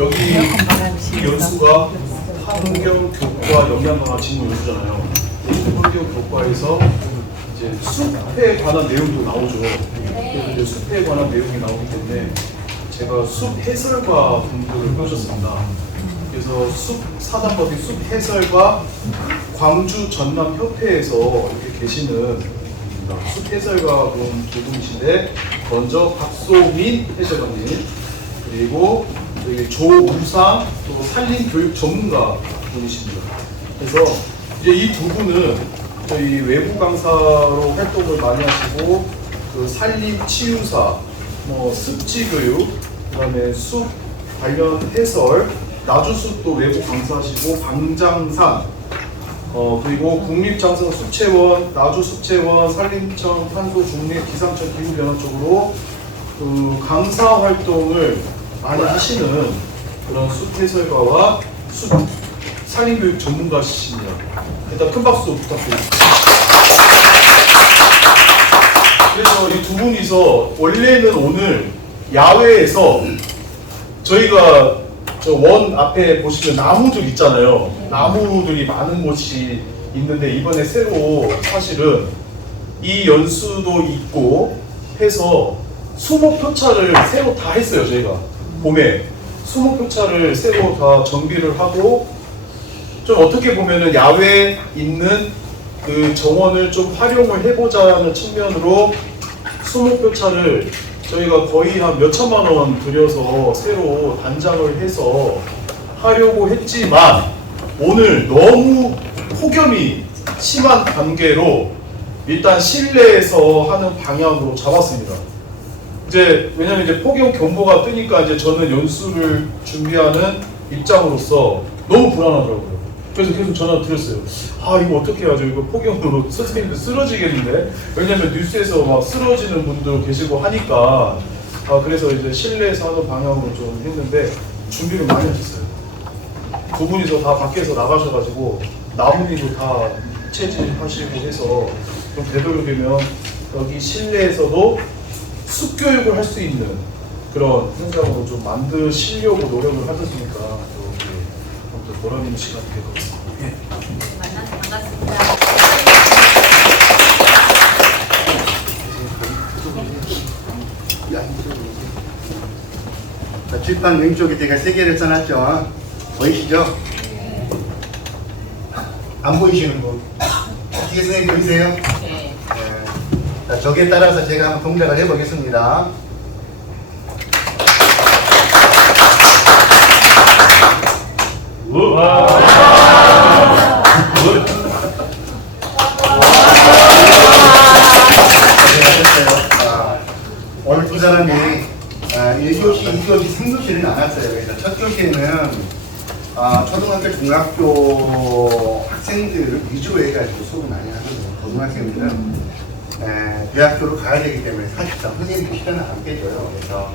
여기 연수가 환경 교과 영양강화 직무 연수잖아요. 환경 교과에서 이제 숲에 관한 내용도 나오죠. 그래서 이제 숲에 관한 내용이 나오기 때문에 제가 숲 해설가 분들을 펴줬습니다. 그래서 숲 사단법인 숲 해설가 광주 전남 협회에서 이렇게 계시는 숲 해설가 분 두 분이신데, 먼저 박소민 해설가님, 그리고 조우상 또 산림교육 전문가 분이십니다. 그래서 이제 이 두 분은 저희 외부 강사로 활동을 많이 하시고, 그 산림치유사, 습지교육, 그다음에 숲 관련 해설, 나주숲도 외부 강사하시고, 방장산, 그리고 국립장성 숲체원, 나주숲체원, 산림청, 탄소 중립, 기상청 기후변화 쪽으로 그 강사 활동을 많이 하시는 그런 숲 해설가와 숲 산림교육 전문가시십니다. 일단 큰 박수 부탁드립니다. 그래서 이 두 분이서 원래는 오늘 야외에서 저희가 저 원 앞에 보시면 나무들 있잖아요. 나무들이 많은 곳이 있는데, 이번에 새로 사실은 이 연수도 있고 해서 수목 표차를 새로 다 했어요. 저희가 봄에 수목 표차를 새로 다 정비를 하고, 좀 어떻게 보면은 야외에 있는 그 정원을 좀 활용을 해보자는 측면으로 수목 표차를 저희가 거의 한 몇천만 원 들여서 새로 단장을 해서 하려고 했지만, 오늘 너무 폭염이 심한 관계로 일단 실내에서 하는 방향으로 잡았습니다. 이제 왜냐면 이제 폭염 경보가 뜨니까 이제 저는 연수를 준비하는 입장으로서 너무 불안하더라고요. 그래서 계속 전화 드렸어요. 아, 이거 어떻게 하죠? 이거 폭염으로 선생님들 쓰러지겠는데? 왜냐면 뉴스에서 막 쓰러지는 분도 계시고 하니까. 그래서 이제 실내에서 하는 방향으로 좀 했는데, 준비를 많이 하셨어요. 두 분이서 다 밖에서 나가셔가지고 나무위도 다 채질하시고 해서 좀 되도록이면 여기 실내에서도 숲교육을 할 수 있는 그런 현장으로 좀 만드시려고 노력을 하셨으니까 아무튼 보람 시간이 될 것 같습니다. 예. 만나서 반갑습니다. 칠판 왼쪽에 제가 3개를 써놨죠. 보이시죠? 안 보이시는 분? 뒤에 선생님 보이세요? 네. 자, 저기에 따라서 제가 한번 동작을 해보겠습니다. 오늘 두 사람이 1교시, 2교시, 3교시를 나눴어요. 그래서 첫 교시에는 초등학교, 중학교 학생들을 위주로 해가지고 수업을 많이 하거든요. 고등학생들은 대학교로 가야 되기 때문에 사실상 선생님들 시간을 안 빼줘요. 그래서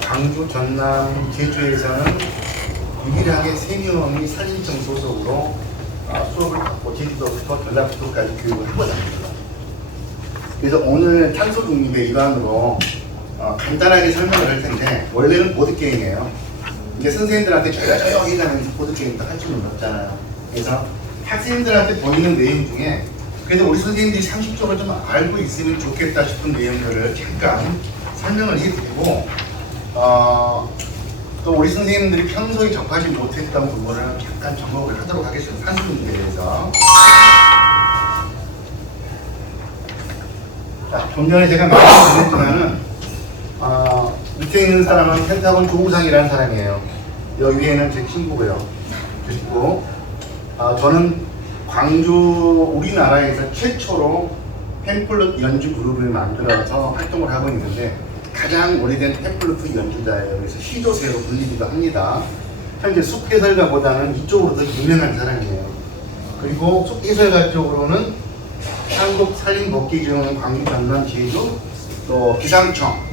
광주, 전남, 제주에서는 유일하게 3명이 산림청 소속으로 수업을 받고 제주도부터 전라북도까지 교육을 하고자 합니다. 그래서 오늘 탄소 중립의 일환으로 간단하게 설명을 할 텐데, 원래는 보드게임이에요. 이게 선생님들한테 조용히 가면서 보드게임도 할 수는 없잖아요. 그래서 학생들한테 보이는 내용 중에 그래도 우리 선생님들이 상식적으로 좀 알고 있으면 좋겠다 싶은 내용들을 잠깐 설명을 해드리고, 또 우리 선생님들이 평소에 접하지 못했던 부분을 잠깐 접목을 하도록 하겠습니다. 산수 문제에 대해서. 자, 좀 전에 제가 말씀드렸지만은 밑에 있는 사람은 펜타곤 조우상이라는 사람이에요. 여기 위에는 제 친구고요. 그리고 저는 광주 우리나라에서 최초로 펜플루트 연주 그룹을 만들어서 활동을 하고 있는데 가장 오래된 펜플루트 연주자예요. 그래서 시조새로 불리기도 합니다. 현재 숲해설가보다는 이쪽으로 더 유명한 사람이에요. 그리고 숲해설가 쪽으로는 한국산림복지지원 광주, 전남, 제주, 또 기상청,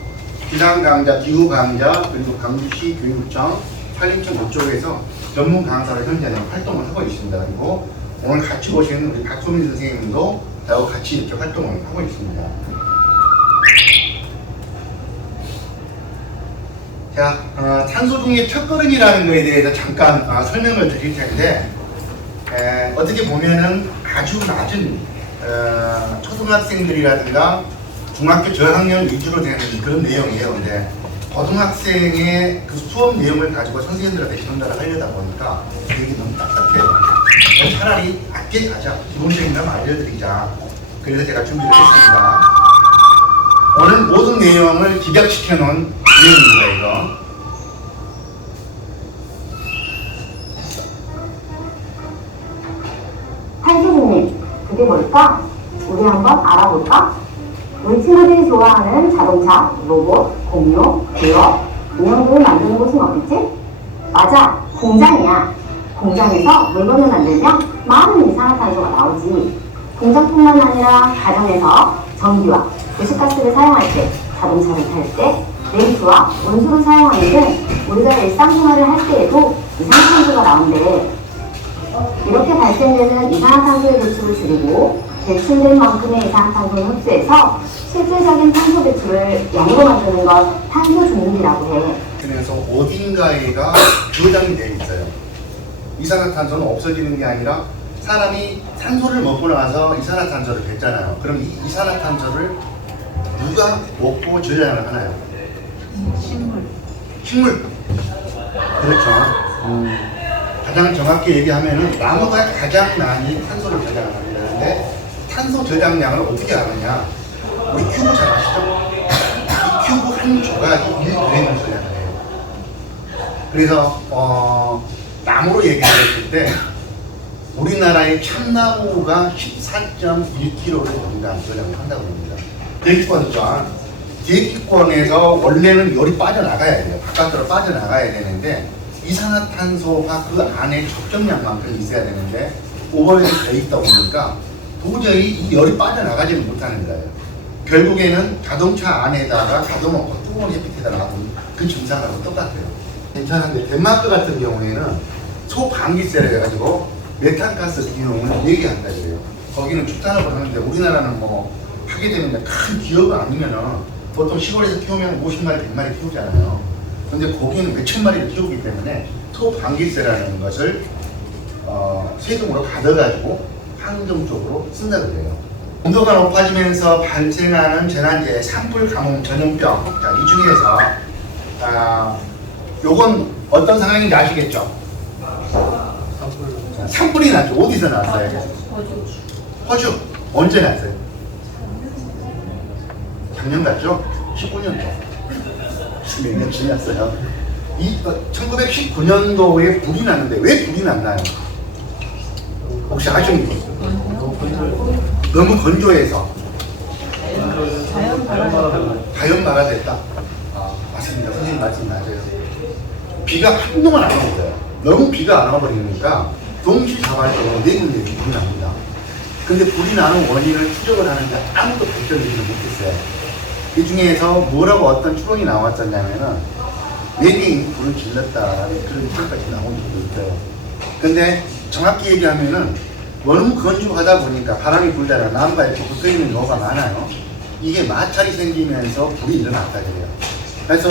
기상강좌, 기후강좌, 그리고 광주시 교육청, 산림청 이쪽에서 전문 강사로 현재는 활동을 하고 있습니다. 그리고 오늘 같이 오신 우리 박소민 선생님도 저하고 같이 이렇게 활동을 하고 있습니다. 자, 탄소 중의 첫걸음이라는 것에 대해서 잠깐 설명을 드릴 텐데 어떻게 보면은 아주 낮은 초등학생들이라든가 중학교 저학년 위주로 되는 그런 내용이에요. 근데 고등학생의 그 수업 내용을 가지고 선생님들한테 전달을 하려다 보니까 되게 너무 딱딱해요. 차라리 낮게 가자. 기본적인 걸 알려드리자. 그래서 제가 준비를 했습니다. 오늘 모든 내용을 집약시켜 놓은 내용입니다, 이거. 탄소중립, 그게 뭘까? 우리 한번 알아볼까? 우리 친구들이 좋아하는 자동차, 로봇, 공유, 기업, 인형들을 만드는 곳은 어디지? 맞아, 공장이야. 공장에서 물건을 만들면 많은 이산화탄소가 나오지. 공장뿐만 아니라 가정에서 전기와 도시가스를 사용할 때, 자동차를 탈 때, 레이스와 온수를 사용하는 등 우리가 일상생활을 할 때에도 이산화탄소가 나온대. 이렇게 발생되는 이산화탄소의 배출을 줄이고 배출된 만큼의 이산화탄소를 흡수해서 실질적인 탄소 배출을 0으로 만드는 것 탄소 중립이라고 해. 그래서 어딘가에가 저장이 되어 있어요. 이산화탄소는 없어지는 게 아니라 사람이 산소를 먹고 나서 이산화탄소를 뱉잖아요. 그럼 이 이산화탄소를 누가 먹고 저장을 하나요? 식물. 그렇죠. 가장 정확히 얘기하면은 나무가 가장 많이 탄소를 저장을 합니다. 근데 탄소 저장량을 어떻게 하느냐? 우리 큐브 잘 아시죠? 이 큐브 한 조각이 1g을 저장을 해요. 그래서 나무로 얘기했을 때 우리나라의 참나무가 14.1kg를 연간 저장을 한다고 합니다. 대기권과 대기권에서 원래는 열이 빠져나가야 돼요. 바깥으로 빠져나가야 되는데 이산화탄소가 그 안에 적정량만큼 있어야 되는데 오버랩이 돼 있다 보니까 도저히 이 열이 빠져나가지는 못하는 거예요. 결국에는 자동차 안에다가 가둬놓고 뜨거운 햇빛에다 놔둔 그 증상하고 똑같아요. 괜찮은데 덴마크 같은 경우에는 소방기세를 해가지고 메탄가스 비용을 얘기한다 그래요. 거기는 축산업을 하는데 우리나라는 뭐 하게 되면 큰 기업은 아니면은 보통 시골에서 키우면 50마리, 100마리 키우잖아요. 근데 거기는 몇천 마리를 키우기 때문에 소방기세라는 것을 세금으로 받아가지고 환경 쪽으로 쓴다 그래요. 온도가 높아지면서 발생하는 재난재해, 산불, 가뭄, 전염병. 자, 이 중에서 요건 어떤 상황인지 아시겠죠? 산불이 났죠. 어디서 났어요? 호주. 언제 났어요? 작년 같죠? 19년도. 몇 년 지났어요. 1919년도에 불이 났는데 왜 불이 났나요? 혹시 아시는 너무 건조해서 자연발화 됐다. 맞습니다. 선생님 말씀 맞아요. 비가 한동안 안 오는 거예요. 너무 비가 안 와버리니까 동시다발적으로 네 군데 불이 납니다. 근데 불이 나는 원인을 추적을 하는데 아무도 발견되지 못했어요. 이 중에서 뭐라고 어떤 추론이 나왔었냐면은 외계인이 불을 질렀다라는 그런 추론까지 나온 적도 있어요. 근데 정확히 얘기하면은 너무 건조하다 보니까 바람이 불잖아요. 나무가 이렇게 붙어있는 경우가 많아요. 이게 마찰이 생기면서 불이 일어났다 그래요. 그래서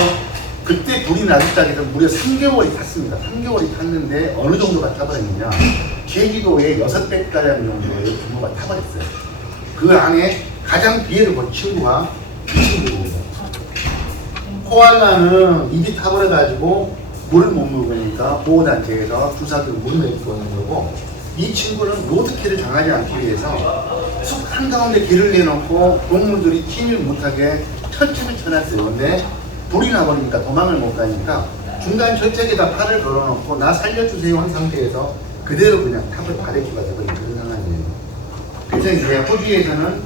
그때 불이 나기 시작해서 무려 3개월이 탔습니다. 3개월이 탔는데 어느 정도가 타버렸느냐. 제주도에 600가량 정도의 규모가 타버렸어요. 그 안에 가장 피해를 본 친구가 이 친구입니다. 코알라는 입이 타버려가지고 물을 못 먹으니까 보호단체에서 주사들 물을 내고 있는 거고, 이 친구는 로드킬을 당하지 않기 위해서 숲 한가운데 길을 내놓고 동물들이 침입 못하게 천천히 쳐놨어요. 근데 불이 나버리니까 도망을 못 가니까 중간 저쪽에다 팔을 걸어놓고 나 살려주세요 한 상태에서 그대로 그냥 탑을 바래키가 되버린 그런 상황이에요. 그래서 이제 호주에서는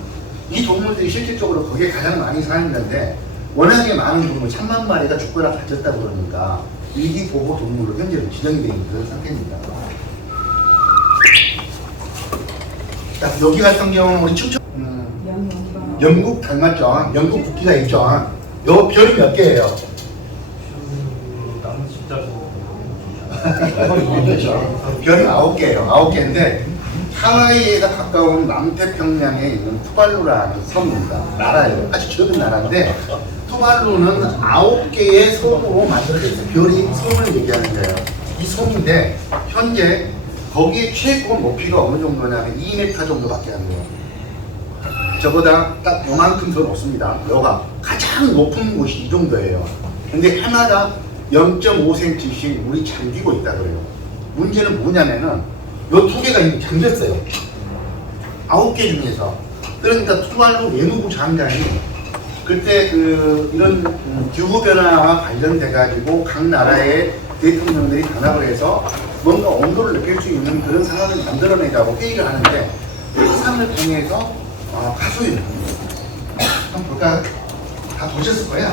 이 동물들이 실질적으로 거기에 가장 많이 사는 건데 워낙에 많은 동물 3만 마리가 죽거나 다쳤다 그러니까 위기 보호 동물로 현재는 지정이 되어 있는 그런 상태입니다. 자, 여기 같은 경우는 우리 충청 영국 닮았죠? 영국 국기가 있죠? 요 별이 몇 개예요? 나는 십자수. 별이 9개예요. 9개인데 하와이에가 가까운 남태평양에 있는 투발루라는 섬입니다. 나라예요. 아주 적은 나라인데 투발루는 9개의 섬으로 만들어져 있어요. 별이 섬을 얘기하는 거예요. 이 섬인데 현재 거기에 최고 높이가 어느 정도냐면 2m 정도밖에 안 돼요. 저보다 딱 요만큼 더 높습니다. 여가 가장 높은 곳이 이 정도예요. 근데 해마다 0.5cm씩 물이 잠기고 있다 그래요. 문제는 뭐냐면은 요 2개가 이미 잠겼어요. 9개 중에서. 그러니까 투발루 외무부 장관이 그때 이런 기후변화와 관련돼 가지고 각 나라의 대통령들이 단합을 해서 뭔가 온도를 느낄 수 있는 그런 상황을 만들어내자고 회의를 하는데 화상을 통해서 가수입니다. 한번 볼까요? 다 보셨을 거예요.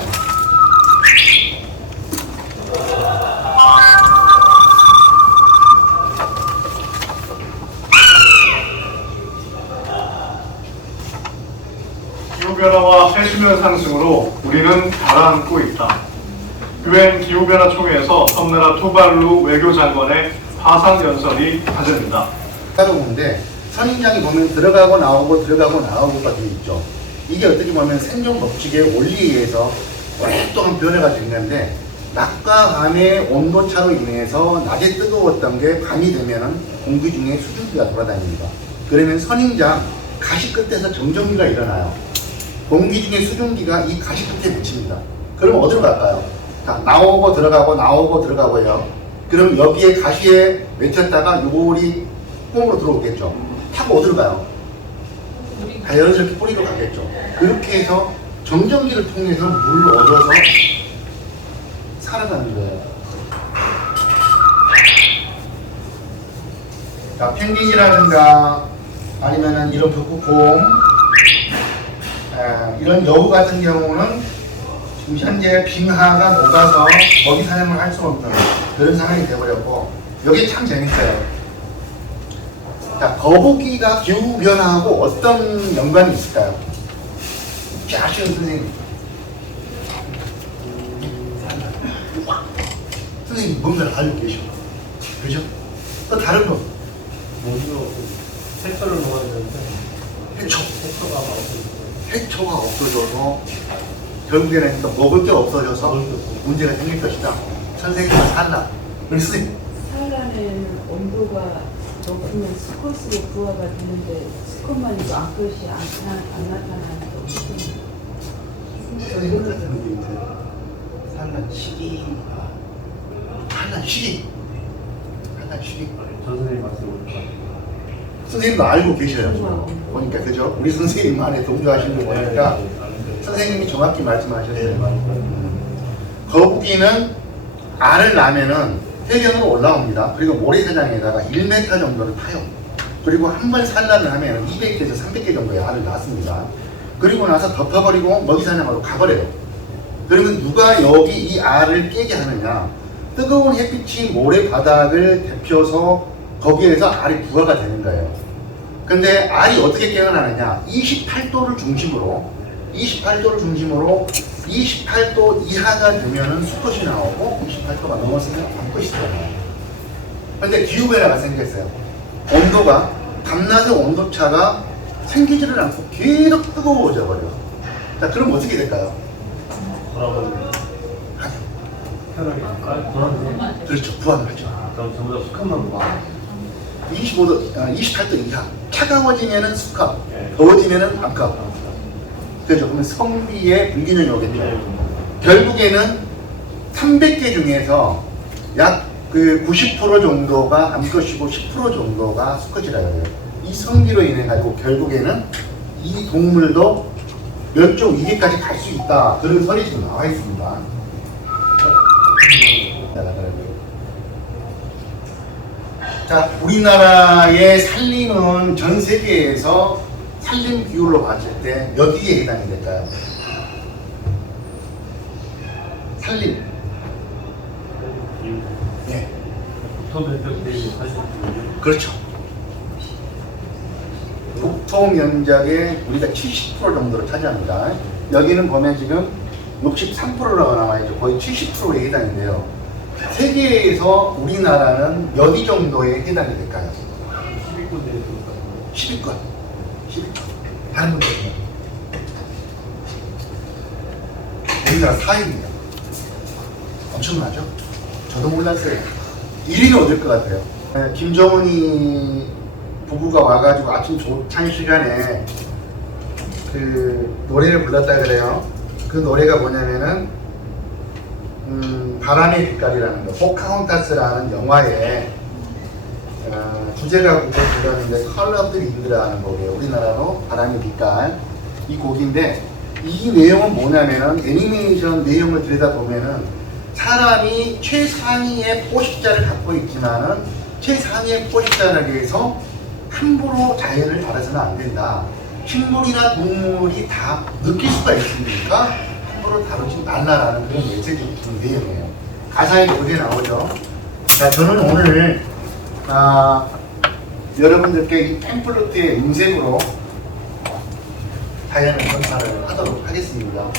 기후변화와 해수면 상승으로 우리는 가라앉고 있다. 유엔 기후변화 총회에서 섬나라 투발루 외교장관의 화상연설이 가져진다. 따라오는데 선인장이 보면 들어가고 나오고가 되어 있죠. 이게 어떻게 보면 생존 법칙의 원리에 의해서 오랫동안 변화가 된 건데 낮과 밤의 온도차로 인해서 낮에 뜨거웠던 게 밤이 되면은 공기 중에 수증기가 돌아다닙니다. 그러면 선인장 가시 끝에서 정전기가 일어나요. 공기 중에 수증기가 이 가시 끝에 맺힙니다. 그럼 어디로 갈까요? 자, 나오고 들어가고요. 그럼 여기에 가시에 맺혔다가 요리 홈으로 들어오겠죠. 타고 어디로 가요? 자연스럽게 뿌리로 가겠죠. 그렇게 해서 정전기를 통해서 물을 얻어서 살아가는 거예요. 자, 펭귄이라든가 아니면은 이런 북극곰, 이런 여우 같은 경우는 지금 현재 빙하가 녹아서 먹이 사냥을 할 수 없는 그런 상황이 되어버렸고, 여기 참 재밌어요. 자, 거북이가 기후변화하고 어떤 연관이 있을까요? 혹시 아시는 선생님? 선생님 뭔가를 알고 계셔. 그죠? 또 다른 거. 먼저 색소를 먹어야 되는데 해초. 색소가 없어서 해초가 없어져서 결국에는 또 먹을 게 없어져서 문제가 생길 것이다. 선생님은 산란. 우리 선생님. 산란에는 온도가 높으면 수컷으로 부화가 되는데 수컷만 이거 암컷이 안 나타나는 게 없거든요. 선생님 같은 게 있어요. 산란 시기. 산란 시기. 선생님 말씀 오니까 선생님도 알고 계셔요. 지금. 보니까 그죠? 우리 선생님만의 동조하시는 거 보니까 선생님이 정확히 말씀하셨어요. 거북이는 알을 낳으면은 해변으로 올라옵니다. 그리고 모래사장에다가 1m 정도를 파요. 그리고 한 번 산란을 하면 200개에서 300개 정도의 알을 낳습니다. 그리고 나서 덮어버리고 먹이사냥으로 가버려요. 그러면 누가 여기 이 알을 깨게 하느냐? 뜨거운 햇빛이 모래바닥을 데펴서 거기에서 알이 부화가 되는 거예요. 근데 알이 어떻게 깨어나느냐? 28도를 중심으로 28도 이하가 되면은 수컷이 나오고 28도가 넘었으면 암컷이 들어가요. 근데 기후변화가 생겼어요. 온도가 밤낮의 온도차가 생기지를 않고 계속 뜨거워져 버려요. 자, 그럼 어떻게 될까요? 돌아버리면 혈압이 불안해. 그렇죠. 부화를 하죠. 그럼 전부 다 수컷만 봐. 28도 이하. 차가워지면은 수컷, 네. 더워지면은 암컷. 그죠? 그러면 성비의 불균형이 오겠죠. 결국에는 300개 중에서 약 90% 정도가 암컷이고 10% 정도가 수컷이라고 해요. 이 성비로 인해 가지고 결국에는 이 동물도 멸종 위기까지 갈 수 있다. 그런 설이 지금 나와 있습니다. 나가더라고요. 자, 우리나라의 산림은 전 세계에서 산림 비율로 봤을 때 몇 위에 해당이 될까요? 산림. 네. 국토면적 대비 80%. 그렇죠. 국토 면적의 우리가 70% 정도를 차지합니다. 여기는 보면 지금 63%라고 나와있죠. 거의 70%에 해당인데요. 세계에서 우리나라는 몇 위 정도에 해당이 될까요? 11군 내에 들어가요. 10위권. 10위권. 다른 분들은요? 우리나라 4위입니다. 엄청나죠? 저도 몰랐어요. 1위는 어딜 것 같아요? 김정은이 부부가 와가지고 아침 조찬 시간에 그 노래를 불렀다 그래요. 그 노래가 뭐냐면은 바람의 빛깔이라는 거, 포카혼타스라는 영화에 주제가 곡을 불렀는데 컬러 오브 윈드라는 곡이에요. 우리나라로 바람의 빛깔 이 곡인데 이 내용은 뭐냐면은 애니메이션 내용을 들여다보면은 사람이 최상위의 포식자를 갖고 있지만은 최상위의 포식자를 위해서 함부로 자연을 다뤄서는 안 된다. 식물이나 동물이 다 느낄 수가 있으니까 함부로 다루지 말라라는 그런 메시지를 주는 내용이에요. 가사에 그게 나오죠. 자, 저는 오늘 여러분들께 이 팸플릿의 음색으로 자연을 전파를 하도록 하겠습니다.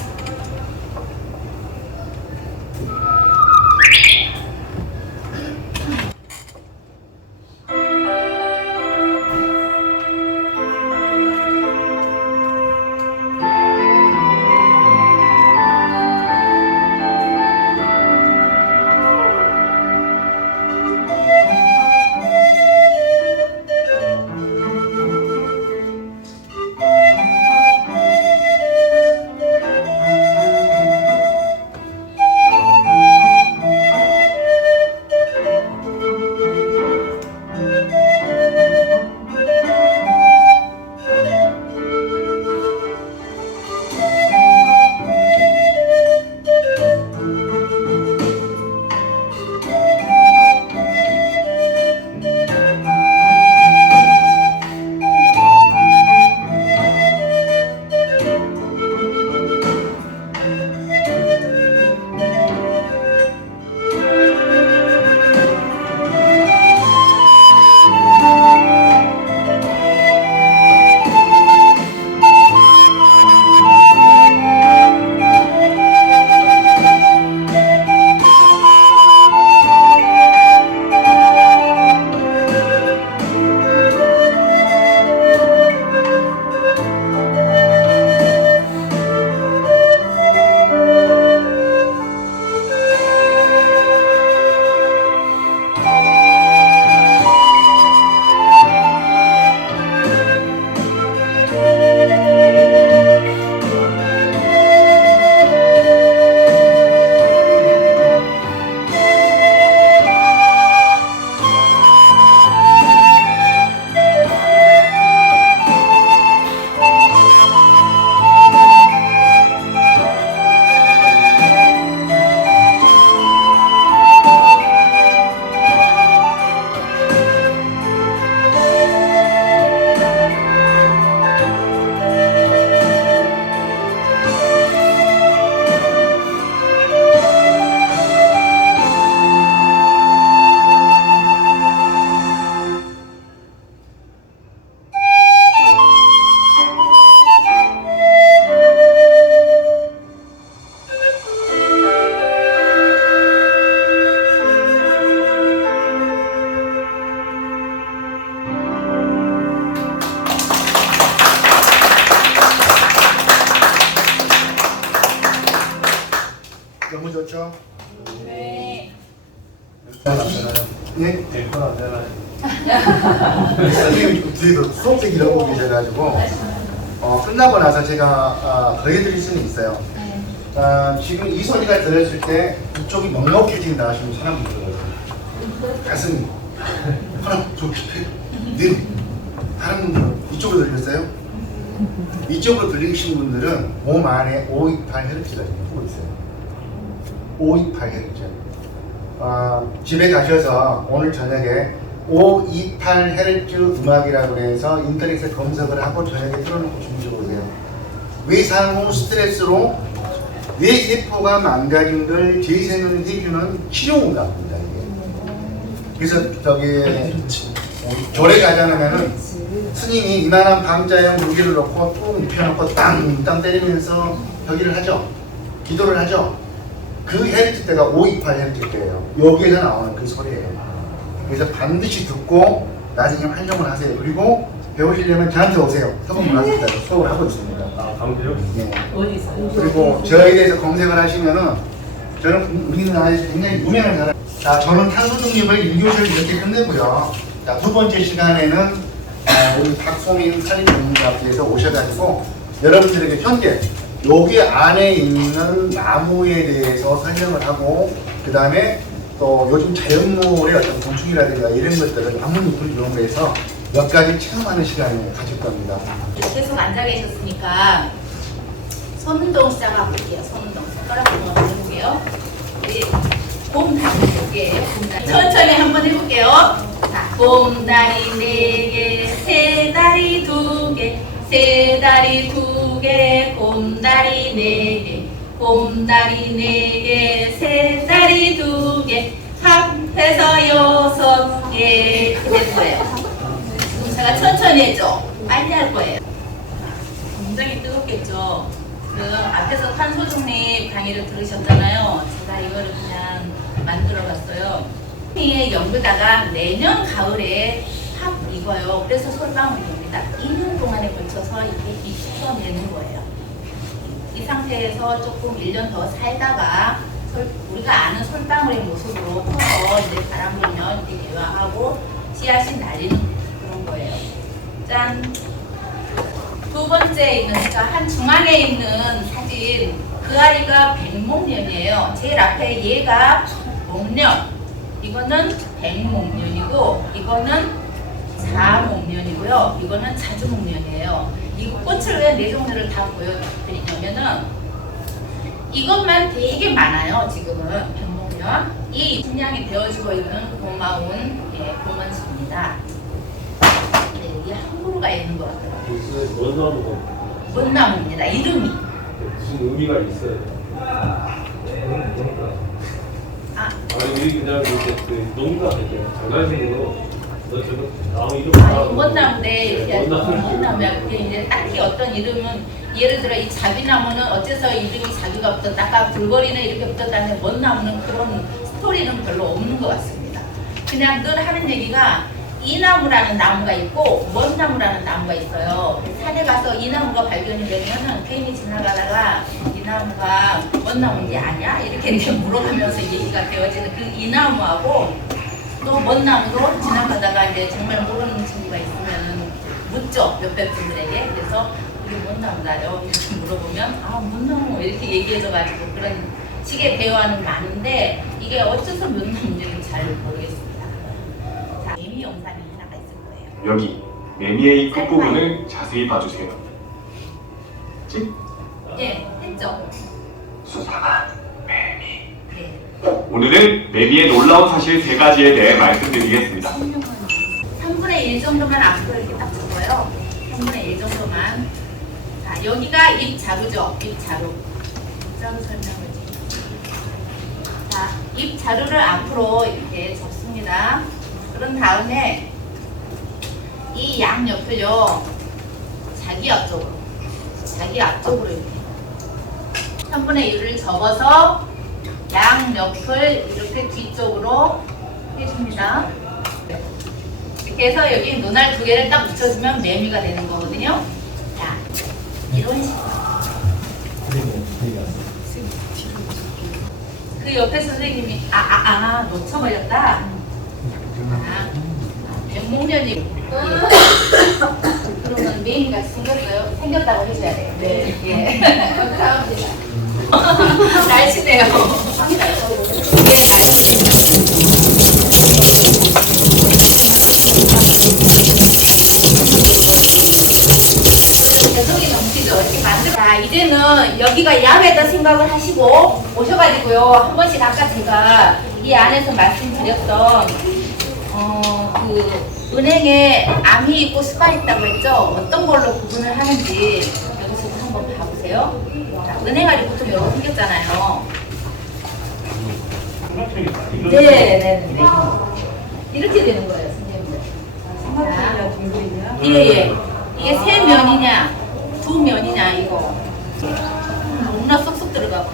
너무 좋죠? 네. 네? 될건 안 되나? 선생님이 뒤에서 수업생이라고 계셔가지고 끝나고 나서 제가 더해드릴 수는 있어요. 지금 이 소리가 들렸을 때 이쪽이 먹먹해진다 하시는 사람들 들어요. 가슴이 하나, 둘, 셋, 넷. 다른 분들은 이쪽으로 들렸어요? 이쪽으로 들리신 분들은 몸 안에 528Hz가 지금 흐르고 있어요. 528Hz. 집에 가셔서 오늘 저녁에 528Hz 음악이라고 해서 인터넷에 검색을 하고 저녁에 틀어놓고 주무셔 보세요. 외상 후 스트레스로 뇌세포가 망가진 걸 재생을 해주는 치료음악입니다. 이게. 그래서 절에 가자면은 스님이 이만한 방자형 무기를 놓고 쭉 눕혀놓고 땅땅 때리면서 벽기를 하죠. 기도를 하죠. 그 헤르츠대가 528Hz예요. 여기에서 나오는 그 소리예요. 그래서 반드시 듣고 나중에 활용을 하세요. 그리고 배우시려면 저한테 오세요. 서울문화센터 수업을 하고 있습니다. 아, 강대요? 네. 어디서? 그리고 저에 대해서 검색을 하시면은 저는 우리나라에서 굉장히 유명한 사람. 자, 저는 탄소 중립을 1교시를 이렇게 끝내고요. 자, 두 번째 시간에는 우리 박송인 사립 전문가께서 오셔가지고 여러분들에게 현재 여기 안에 있는 나무에 대해서 설명을 하고 그 다음에 또 요즘 자연물의 어떤 곤충이라든가 이런 것들을 나뭇잎을 이용해서 몇 가지 체험하는 시간을 가질 겁니다. 계속 앉아 계셨으니까 손운동 시작하고 볼게요. 손운동. 손가락 한번 해볼게요. 우리 곰다리 볼게요. 곰다리. 천천히 한번 해볼게요. 자, 곰다리 4개, 새다리 2개, 새다리 2개, 곰다리 4개, 곰다리 4개, 새다리 2개, 합해서 6개 될 거예요. 지금 제가 천천히 했죠? 빨리 할 거예요. 굉장히 뜨겁겠죠? 지금 앞에서 탄소 중립 강의를 들으셨잖아요. 제가 이거를 그냥 만들어 봤어요. 의 연구다가 내년 가을에 확 익어요. 그래서 솔방울이 됩니다. 2년 동안에 걸쳐서 이렇게 익혀내는 거예요. 이 상태에서 조금 1년 더 살다가 우리가 아는 솔방울의 모습으로 커서 이제 바람 불면 이렇게 개화하고 씨앗이 날리는 그런 거예요. 짠! 두 번째 있는, 그러니까 한 중앙에 있는 사진, 그 아이가 백목련이에요. 제일 앞에 얘가 목련, 이거는 백목련이고, 이거는 사목련이고요. 이거는 자주목련이에요. 이 꽃을 왜 네 종류를 다 보여드리냐면은 이것만 되게 많아요. 지금은 백목련. 이 분량이 되어주고 있는 고마운 고만수입니다. 네, 이게 함부로가 있는 것 같아요. 무슨 뭔 나무가 못나무입니다. 이름이. 무슨 의미가 있어요? 아, 아니 우리 그냥 이렇게 그 농담할게요. 장난식으로 너 저거 나무 이름 아니, 못나무인데 이렇게 못나무야. 그게 이제 딱히 어떤 이름은 예를 들어 이 자비나무는 어째서 이름이 자비가 붙었다. 아까 불거리는 이렇게 붙었다는데 못나무는 그런 스토리는 별로 없는 것 같습니다. 그냥 늘 하는 얘기가 이 나무라는 나무가 있고 먼 나무라는 나무가 있어요. 산에 가서 이 나무가 발견이 되면은 괜히 지나가다가 이 나무가 먼 나무인지 아냐? 이렇게 물어가면서 얘기가 되어지는 그 이 나무하고 또 먼 나무도 지나가다가 이제 정말 모르는 친구가 있으면은 묻죠. 옆에 분들에게. 그래서 우리 먼 나무다요. 이렇게 물어보면 아, 먼 나무 이렇게 얘기해줘가지고 그런 식의 대화는 많은데 이게 어째서 몇 나무인지는 잘 모르겠습니다. 매미 영상이 하나가 있을 거예요. 여기 매미의 이 끝부분을 자세히 봐주세요. 찍? 예, 했죠? 수상한 매미. 예. 오늘은 매미의 놀라운 사실 3가지에 대해 말씀드리겠습니다. 3분의 1 정도만 앞으로 이렇게 딱 적어요. 3분의 1 정도만. 자, 여기가 입자루죠. 입자루. 입자루 설명을 좀. 자, 입자루를 앞으로 이렇게 접습니다. 그런 다음에 이 양옆을요 자기 앞쪽으로 이렇게 3분의 1을 접어서 양옆을 이렇게 뒤쪽으로 해줍니다. 이렇게 해서 여기 눈알 2개를 딱 붙여주면 매미가 되는 거거든요. 자, 이런 식으로. 그 옆에 선생님이 놓쳐버렸다. 백목련이 그러면 매미가 생겼어요? 생겼다고 해줘야 돼요. 네. 예. 감사합니다. 날씨네요. 계속이 넘치죠. 이렇게 만들어. 자, 이 이제는 여기가 야외다 생각을 하시고 오셔가지고요. 한 번씩 아까 제가 이 안에서 말씀드렸던 그 은행에 암이 있고 수가 있다고 했죠. 어떤 걸로 구분을 하는지 여기서 한번 봐보세요. 자, 은행알이 보통 이렇게 생겼잖아요. 네. 이렇게 되는 거예요, 선생님들. 삼각형이냐 둥글이냐? 예. 이게 세 면이냐, 두 면이냐, 이거. 너무나 쏙쏙 들어가고.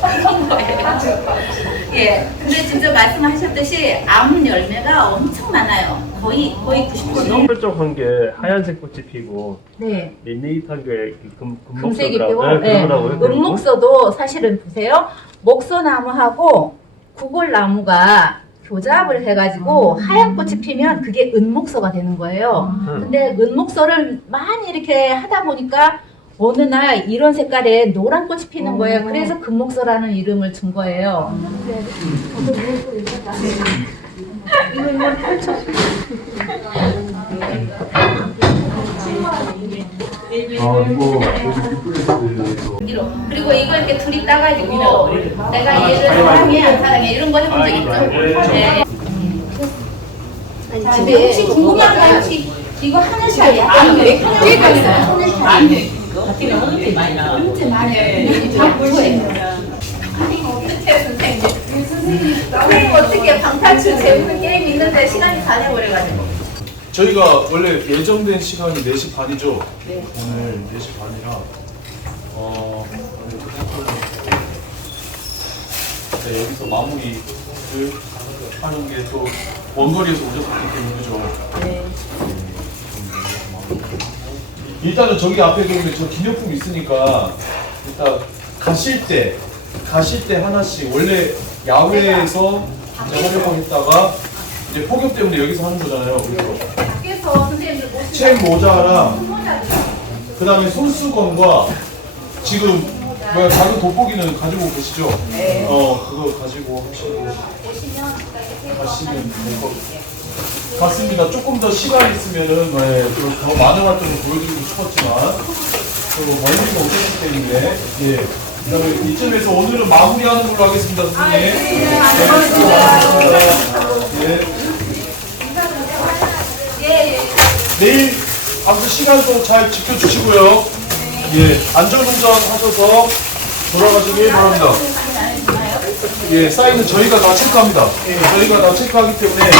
그런 거예요. 예. 근데 진짜 말씀하셨듯이 암 열매가 엄청 많아요. 거의 90% 넘. 뾰족한 게 하얀색 꽃이 피고 네. 밋밋한 게 금색이 피고, 금목서더라고요. 은목서도 사실은 보세요. 목서나무하고 구골나무가 교잡을 해가지고 하얀 꽃이 피면 그게 은목서가 되는 거예요. 근데 은목서를 많이 이렇게 하다 보니까 어느 날 이런 색깔의 노란 꽃이 피는 거예요. 그래서 금목서라는 이름을 준 거예요. 그리고 이거 이렇게 둘이 따가지고 내가 얘를 사랑해 안 사랑해 이런 거 해본 적 있죠? 네. 자, 근데 혹시 궁금한 거 혹시 이거 하늘샤예요? 아니, 하늘샤가 있어요. 하늘샤. 어떻게 많이 나와? 문제 많이 해요. 아니, 어떻게 선생님? 선생님 어떻게 방탈출 재밌는 게임 있는데 시간이 다 돼버려가지고. 저희가 원래 예정된 시간이 4시 반이죠? 네. 오늘 4시 반이라 네, 여기서 마무리를 하는 게 또 원거리에서 오셨기 때문에 그죠? 네. 일단은 저기 앞에 보면 저 기념품 있으니까 일단 가실 때 하나씩 원래 야외에서 이제 활용했다가 이제 폭염 때문에 여기서 하는 거잖아요. 그래서 밖에서 선생님들 모시고 책 모자랑 그 다음에 손수건과 지금 작은 돋보기는 가지고 계시죠? 네. 그거 가지고 가시면 될 것 같습니다. 조금 더 시간이 있으면은 좀 더 많은 활동을 보여드리고 싶었지만 또 멀리서 오셨기 때문에 그다음에 이쯤에서 오늘은 마무리하는 걸로 하겠습니다, 선생님. 네, 예. 내일 아무튼 시간도 잘 지켜주시고요. 안전운전 하셔서 돌아가시길 바랍니다. 사인은 저희가 다 체크합니다. 저희가 다 체크하기 때문에